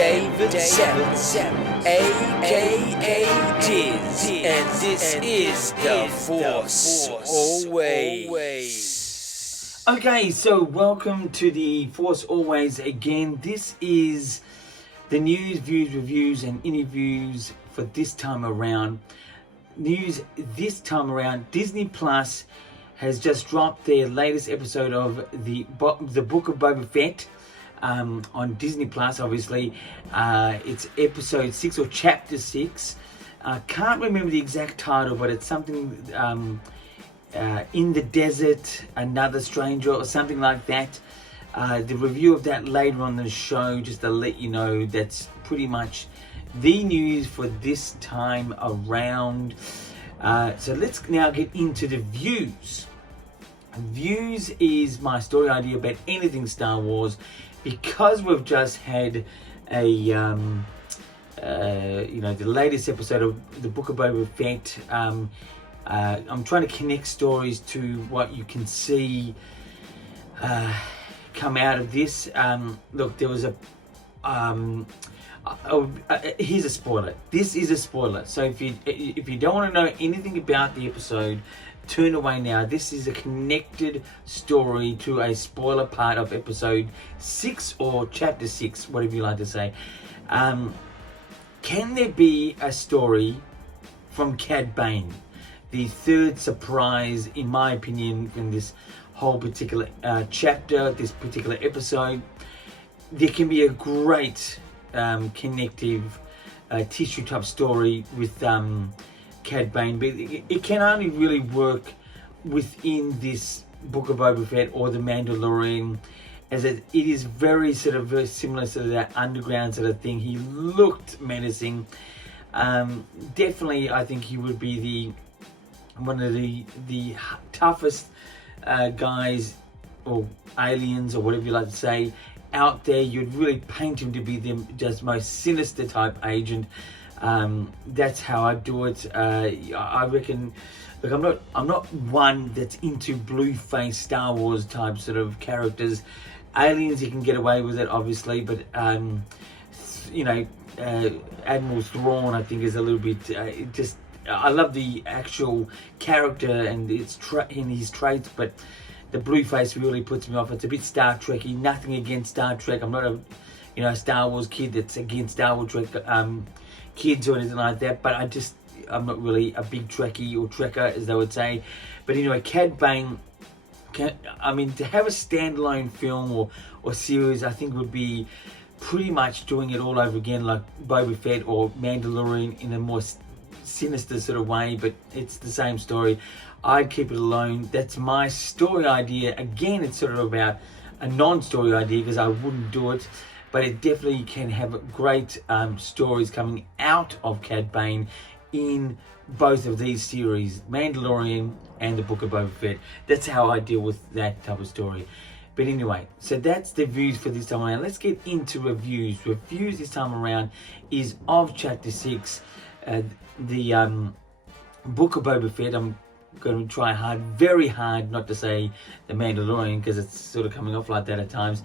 David Seven, a.k.a. Diz, and this is The Force Always. Okay, so welcome to The Force Always again. This is the news, views, reviews, and interviews for this time around. News this time around, Disney Plus has just dropped their latest episode of the Book of Boba Fett on Disney Plus. Obviously, it's episode 6 or chapter 6. Can't remember the exact title, but it's something in the desert, another stranger, or something like that. The review of that later on in the show, just to let you know, that's pretty much the news for this time around. So let's now get into the views. Views is my story idea about anything Star Wars, because we've just had the latest episode of the Book of Boba Fett. I'm trying to connect stories to what you can see come out of this. Look, there was here's a spoiler. This is a spoiler. So if you don't want to know anything about the episode, turn away now. This is a connected story to a spoiler part of episode 6 or chapter 6, whatever you like to say. Can there be a story from Cad Bane? The third surprise, in my opinion, in this whole particular chapter, this particular episode. There can be a great connective tissue type story with Cad Bane, but it can only really work within this Book of Boba Fett or The Mandalorian, as it is very very similar to that underground sort of thing. He looked menacing. Definitely, I think he would be one of the toughest guys or aliens or whatever you like to say out there. You'd really paint him to be the just most sinister type agent. That's how I do it. I reckon. Look, I'm not one that's into blue-faced Star Wars type sort of characters. Aliens, you can get away with it, obviously, but Admiral Thrawn, I think, is a little bit just. I love the actual character and his traits, but the blue face really puts me off. It's a bit Star Trek-y. Nothing against Star Trek. I'm not a Star Wars kid that's against Star Wars kids or anything like that. But I'm not really a big Trekkie or Trekker, as they would say. But anyway, Cad Bane, to have a standalone film or series, I think would be pretty much doing it all over again, like Boba Fett or Mandalorian, in a more sinister sort of way, but it's the same story. I'd keep it alone. That's my story idea. Again, it's sort of about a non-story idea, because I wouldn't do it, but it definitely can have great stories coming out of Cad Bane in both of these series, Mandalorian and the Book of Boba Fett. That's how I deal with that type of story. But anyway, so that's the views for this time around. Let's get into reviews. Reviews this time around is of chapter 6, the Book of Boba Fett. I'm going to try very hard not to say The Mandalorian, because it's sort of coming off like that at times.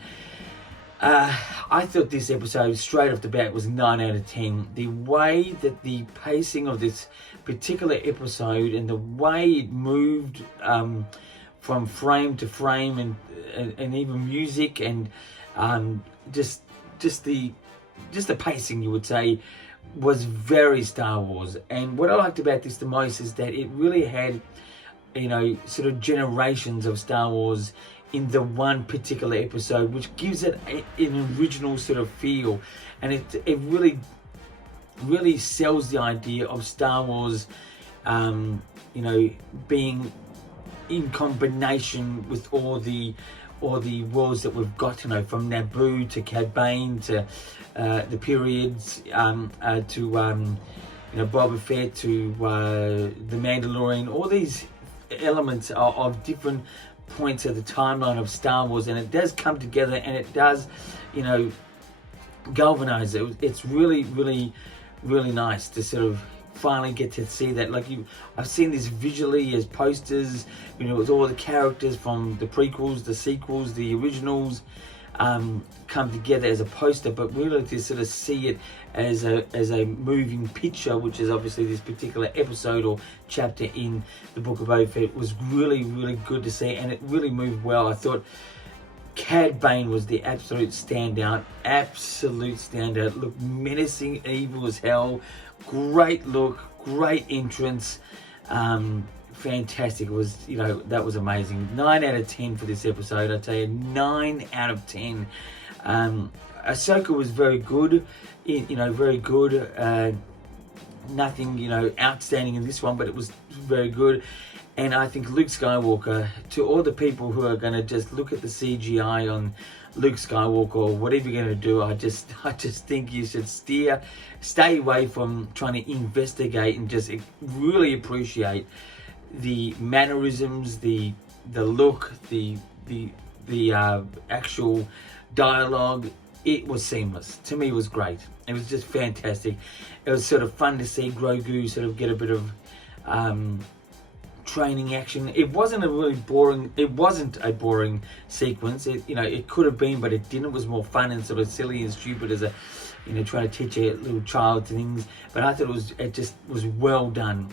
I thought this episode, straight off the bat, was 9 out of 10. The way that the pacing of this particular episode and the way it moved from frame to frame, and even music, and just the pacing, you would say, was very Star Wars. And what I liked about this the most is that it really had, sort of generations of Star Wars in the one particular episode, which gives it an original sort of feel. And it really sells the idea of Star Wars, being in combination with all the worlds that we've got, from Naboo to Cad Bane to the periods, to Boba Fett, to the Mandalorian. All these elements of different points of the timeline of Star Wars, and it does come together, and it does, galvanize it. It's really, really, really nice to sort of finally get to see that. I've seen this visually as posters, with all the characters from the prequels, the sequels, the originals, come together as a poster, but really to sort of see it as a moving picture, which is obviously this particular episode or chapter in the Book of Boba Fett, was really, really good to see, and it really moved well. I thought Cad Bane was the absolute standout. Looked menacing, evil as hell. Great look, great entrance. Fantastic. It was, that was amazing. 9 out of 10 for this episode. I tell you, 9 out of 10. Ahsoka was very good. Very good. Nothing, outstanding in this one, but it was very good. And I think Luke Skywalker, to all the people who are going to just look at the CGI on Luke Skywalker or whatever you're going to do, I just think you should stay away from trying to investigate and just really appreciate the mannerisms, the look, the actual dialogue. It was seamless. To me, it was great. It was just fantastic. It was sort of fun to see Grogu sort of get a bit of training action. It wasn't a boring sequence. It could have been, but it didn't. It was more fun and sort of silly and stupid as trying to teach a little child things. But I thought it just was well done.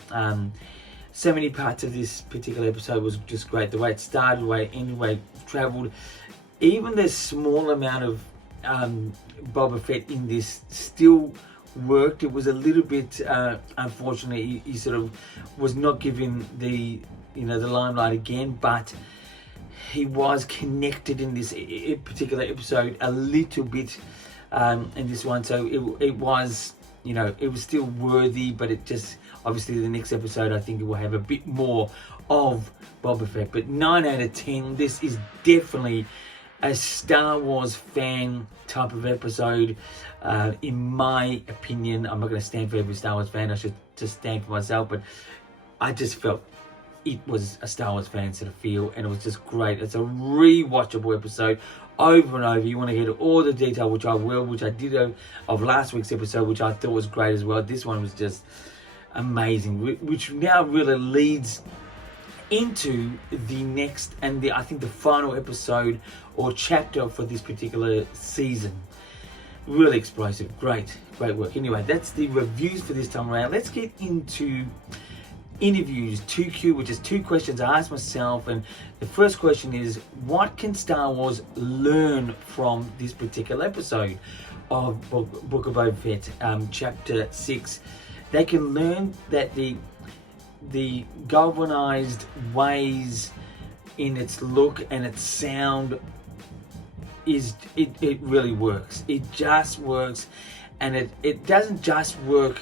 So many parts of this particular episode was just great. The way it started, the way it ended, the way it travelled. Even the small amount of Boba Fett in this still worked. It was a little bit unfortunately he sort of was not given the the limelight again, but he was connected in this particular episode a little bit in this one, so it was it was still worthy, but it just obviously the next episode I think it will have a bit more of Boba Fett. But 9 out of 10, this is definitely a Star Wars fan type of episode. In my opinion, I'm not going to stand for every Star Wars fan, I should just stand for myself, but I just felt it was a Star Wars fan sort of feel, and it was just great. It's a rewatchable episode over and over. You want to get all the detail, which I will, which I did of last week's episode, which I thought was great as well. This one was just amazing, which now really leads into the next and I think the final episode or chapter for this particular season. Really explosive, great work. Anyway, that's the reviews for this time around. Let's get into interviews 2Q, which is 2 questions I asked myself, and the first question is, what can Star Wars learn from this particular episode of Book of Boba Fett, chapter 6? They can learn that the galvanized ways in its look and its sound it really works. It just works, and it doesn't just work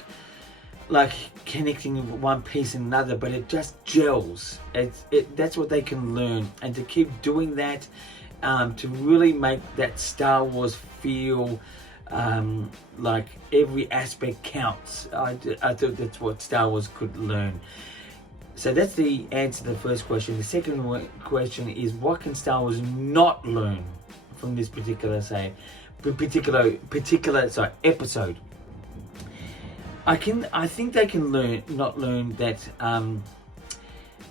like connecting one piece and another, but it just gels. That's what they can learn, and to keep doing that, to really make that Star Wars feel like every aspect counts. I thought that's what Star Wars could learn. So that's the answer to the first question. The second question is, what can Star Wars not learn from this particular episode? I think they can not learn that that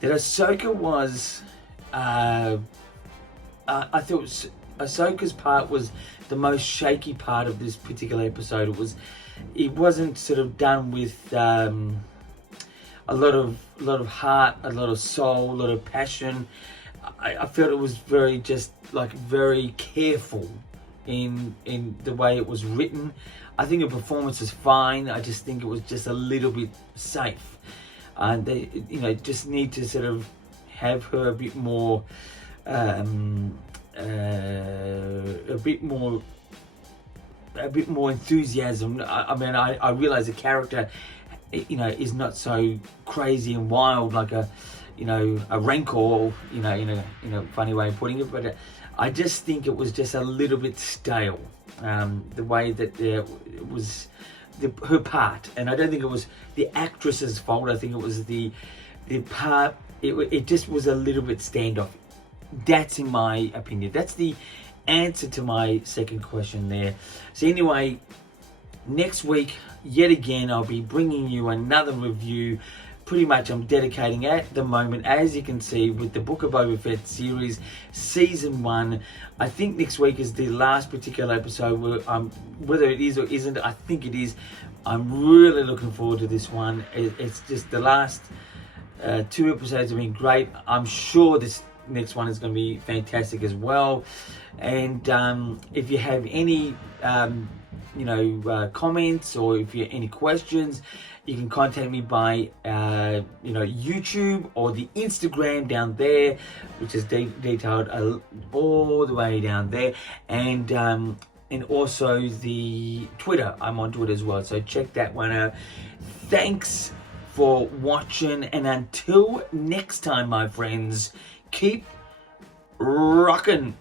Ahsoka was. I thought Ahsoka's part was the most shaky part of this particular episode. It wasn't sort of done with a lot of heart, a lot of soul, a lot of passion. I felt it was very careful in the way it was written. I think her performance is fine. I just think it was just a little bit safe. They just need to sort of have her a bit more enthusiasm. I realize the character is not so crazy and wild like a Rancor, in a funny way of putting it, but I just think it was just a little bit stale, the way that it was her part, and I don't think it was the actress's fault. I think it was the part. It just was a little bit standoff. That's in my opinion. That's the answer to my second question there. So anyway, next week, yet again, I'll be bringing you another review, pretty much I'm dedicating at the moment, as you can see, with the Book of Boba Fett series, season 1. I think next week is the last particular episode, where whether it is or isn't, I think it is. I'm really looking forward to this one. It's just the last 2 episodes have been great. I'm sure this next one is going to be fantastic as well. And if you have any comments, or if you have any questions, you can contact me by YouTube or the Instagram down there, which is detailed all the way down there, and also the Twitter. I'm on Twitter as well, so check that one out. Thanks for watching, and until next time, my friends, keep rocking.